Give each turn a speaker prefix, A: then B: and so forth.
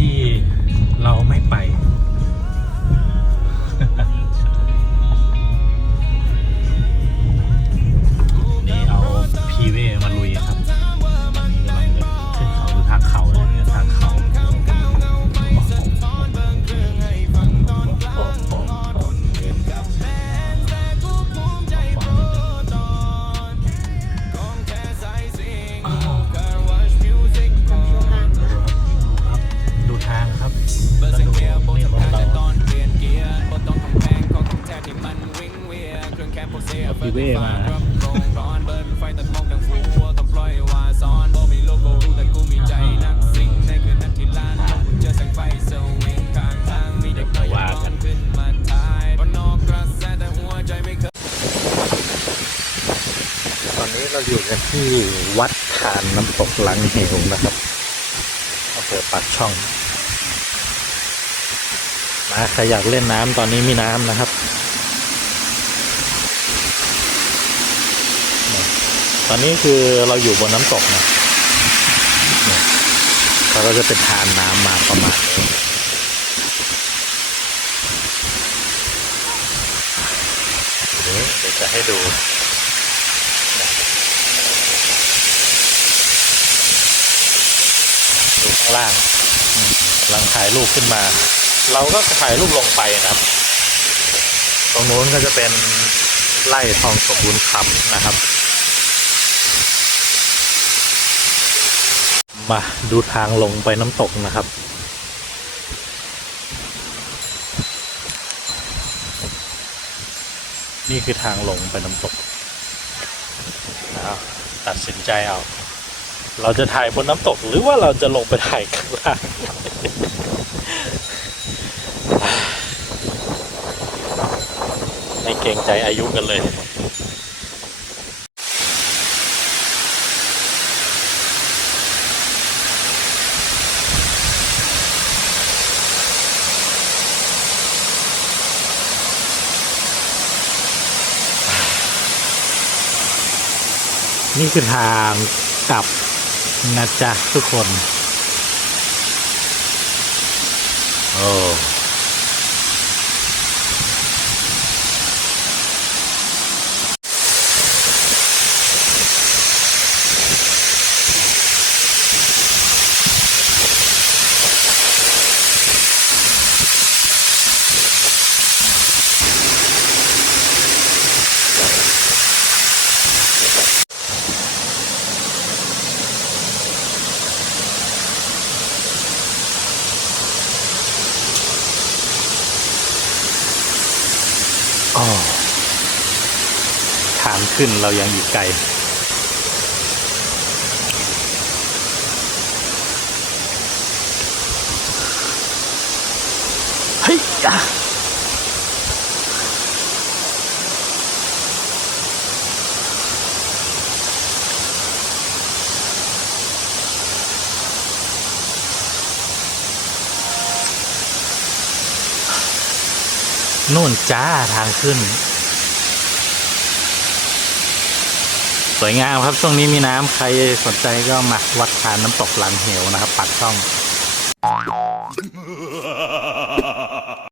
A: ดีๆ เราไม่ไป พีเวมาวตอนนี้เราอยู่กันที่วัดทานน้ำตกหลังเหวนะครับอำเภอปากช่องมาใครอยากเล่นน้ำตอนนี้มีน้ำนะครับ ตอนนี้คือเราอยู่บนน้ำตกนะเนี่ยเขาก็จะเป็นทานน้ำมาประมาณนี้เดี๋ยวจะให้ดูดูข้างล่างกำลังถ่ายรูปขึ้นมา เราก็ถ่ายรูปลงไปนะครับ ตรงนู้นก็จะเป็นไร่ทองสมบูรณ์คำนะครับ มาดูทางลงไปน้ำตกนะครับ นี่คือทางลงไปน้ำตกตัดสินใจเอา เราจะถ่ายบนน้ำตกหรือว่าเราจะลงไปถ่ายข้างล่างไม่เกรงใจอายุกันเลย นี่คือทางกลับนะจ๊ะทุกคน โอ้ อ๋อทางขึ้นเรายังอยู่ไกลเฮ้ย นู่นจ้าทางขึ้น สวยงามครับช่วงนี้มีน้ำใครสนใจก็มาวัดทานน้ำตกหลังเหวนะครับ ปักช่อง